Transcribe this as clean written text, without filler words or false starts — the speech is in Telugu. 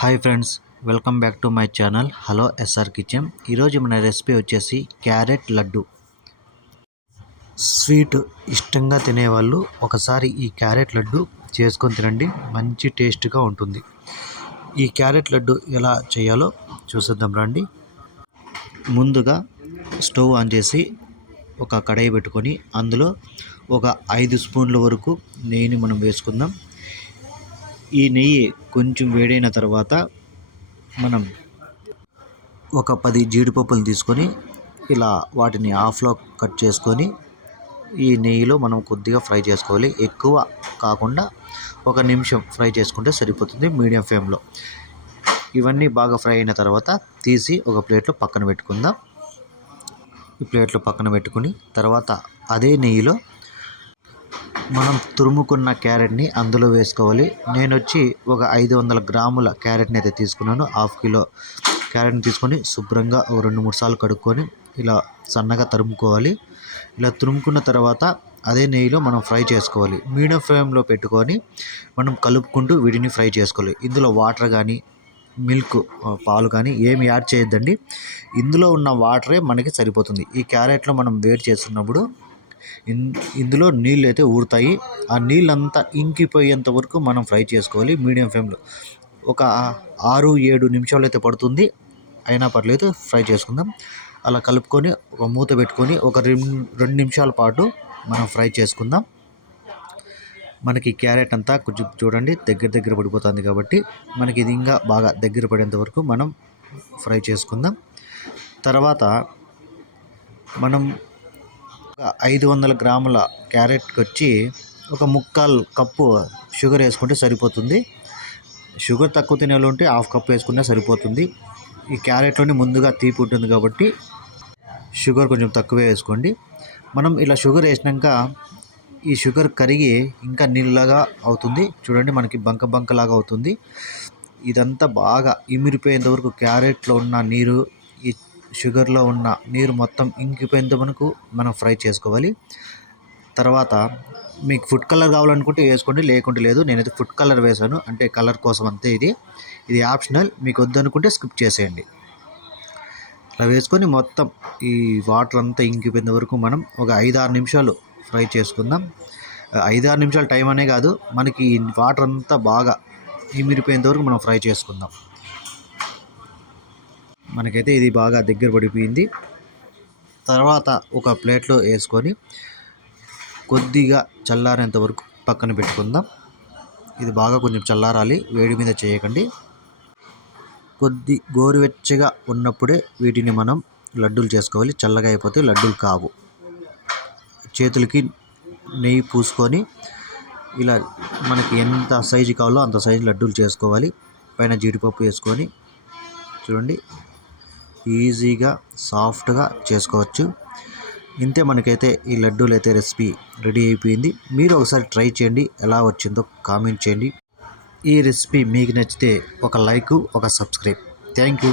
Hi friends, welcome back to my channel hello SR kitchen. ఈరోజు మన రెసిపీ వచ్చేసి క్యారెట్ లడ్డు. స్వీట్ ఇష్టంగా తినేవాళ్ళు ఒకసారి ఈ క్యారెట్ లడ్డు చేసుకొని తినండి, మంచి టేస్ట్గా ఉంటుంది. ఈ క్యారెట్ లడ్డు ఎలా చేయాలో చూసేద్దాం రండి. ముందుగా స్టవ్ ఆన్ చేసి ఒక కడాయి పెట్టుకొని అందులో ఒక 5 స్పూన్ల వరకు నెయ్యిని మనం వేసుకుందాం. ఈ నెయ్యి కొంచెం వేడైన తర్వాత మనం ఒక 10 జీడిపప్పులు తీసుకొని ఇలా వాటిని హాఫ్లో కట్ చేసుకొని ఈ నెయ్యిలో మనం కొద్దిగా ఫ్రై చేసుకోవాలి. ఎక్కువ కాకుండా 1 నిమిషం ఫ్రై చేసుకుంటే సరిపోతుంది మీడియం ఫ్లేమ్లో. ఇవన్నీ బాగా ఫ్రై అయిన తర్వాత తీసి ఒక ప్లేట్లో పక్కన పెట్టుకుందాం. ఈ ప్లేట్లో పక్కన పెట్టుకుని తర్వాత అదే నెయ్యిలో మనం తురుముకున్న క్యారెట్ని అందులో వేసుకోవాలి. నేను వచ్చి ఒక 500 గ్రాముల క్యారెట్ని అయితే తీసుకున్నాను. హాఫ్ కిలో క్యారెట్ని తీసుకొని శుభ్రంగా 2-3 సార్లు కడుక్కొని ఇలా సన్నగా తరుముకోవాలి. ఇలా తురుముకున్న తర్వాత అదే నెయ్యిలో మనం ఫ్రై చేసుకోవాలి. మీడియం ఫ్లేమ్లో పెట్టుకొని మనం కలుపుకుంటూ వీటిని ఫ్రై చేసుకోవాలి. ఇందులో వాటర్ కానీ మిల్క్ పాలు కానీ ఏమి యాడ్ చేయొద్దండి. ఇందులో ఉన్న వాటరే మనకి సరిపోతుంది. ఈ క్యారెట్లో మనం వేడి చేస్తున్నప్పుడు ఇందులో నీళ్ళు అయితే ఊరుతాయి. ఆ నీళ్ళంతా ఇంకిపోయేంత వరకు మనం ఫ్రై చేసుకోవాలి మీడియం ఫ్లేమ్లో. ఒక 6-7 నిమిషాలు అయితే పడుతుంది, అయినా పర్లేదు, ఫ్రై చేసుకుందాం. అలా కలుపుకొని ఒక మూత పెట్టుకొని ఒక 2 నిమిషాల పాటు మనం ఫ్రై చేసుకుందాం. మనకి క్యారెట్ అంతా కొంచెం చూడండి దగ్గర పడిపోతుంది కాబట్టి మనకి ఇది ఇంకా బాగా దగ్గర పడేంత వరకు మనం ఫ్రై చేసుకుందాం. తర్వాత మనం 500 గ్రాముల క్యారెట్కి వచ్చి ఒక 3/4 కప్పు షుగర్ వేసుకుంటే సరిపోతుంది. షుగర్ తక్కువ తినే వాళ్ళు ఉంటే 1/2 కప్పు వేసుకున్నా సరిపోతుంది. ఈ క్యారెట్లోని ముందుగా తీపి ఉంటుంది కాబట్టి షుగర్ కొంచెం తక్కువే వేసుకోండి. మనం ఇలా షుగర్ వేసినాక ఈ షుగర్ కరిగి ఇంకా నీళ్ళలాగా అవుతుంది. చూడండి మనకి బంకలాగా అవుతుంది. ఇదంతా బాగా ఇమిరిపోయేంత వరకు క్యారెట్లో ఉన్న నీరు, ఈ షుగర్లో ఉన్న నీరు మొత్తం ఇంకిపోయేంత వరకు మనం ఫ్రై చేసుకోవాలి. తర్వాత మీకు ఫుడ్ కలర్ కావాలనుకుంటే వేసుకోండి, లేకుంటే లేదు. నేనైతే ఫుడ్ కలర్ వేసాను, అంటే కలర్ కోసం అంతే. ఇది ఆప్షనల్, మీకు వద్దనుకుంటే స్కిప్ చేసేయండి. ఇలా వేసుకొని మొత్తం ఈ వాటర్ అంతా ఇంకిపోయేంత వరకు మనం ఒక 5-6 నిమిషాలు ఫ్రై చేసుకుందాం. 5-6 నిమిషాలు టైం అనే కాదు, మనకి వాటర్ అంతా బాగా ఇమిరిపోయేంత వరకు మనం ఫ్రై చేసుకుందాం. మనకైతే ఇది బాగా దగ్గర పడిపోయింది. తర్వాత ఒక ప్లేట్లో వేసుకొని కొద్దిగా చల్లారేంత వరకు పక్కన పెట్టుకుందాం. ఇది బాగా కొంచెం చల్లారాలి, వేడి మీద చేయకండి. గోరువెచ్చగా ఉన్నప్పుడే వీటిని మనం లడ్డూలు చేసుకోవాలి. చల్లగా అయిపోతే లడ్డూలు కావు. చేతులకి నెయ్యి పూసుకొని ఇలా మనకి ఎంత సైజు కావాలో అంత సైజు లడ్డూలు చేసుకోవాలి. పైన జీడిపప్పు వేసుకొని చూడండి ఈజీగా సాఫ్ట్గా చేసుకోవచ్చు. ఇంతే, మనకైతే ఈ లడ్డూలు అయితే రెసిపీ రెడీ అయిపోయింది. మీరు ఒకసారి ట్రై చేయండి, ఎలా వచ్చిందో కామెంట్ చేయండి. ఈ రెసిపీ మీకు నచ్చితే ఒక లైక్, ఒక సబ్స్క్రైబ్. Thank you.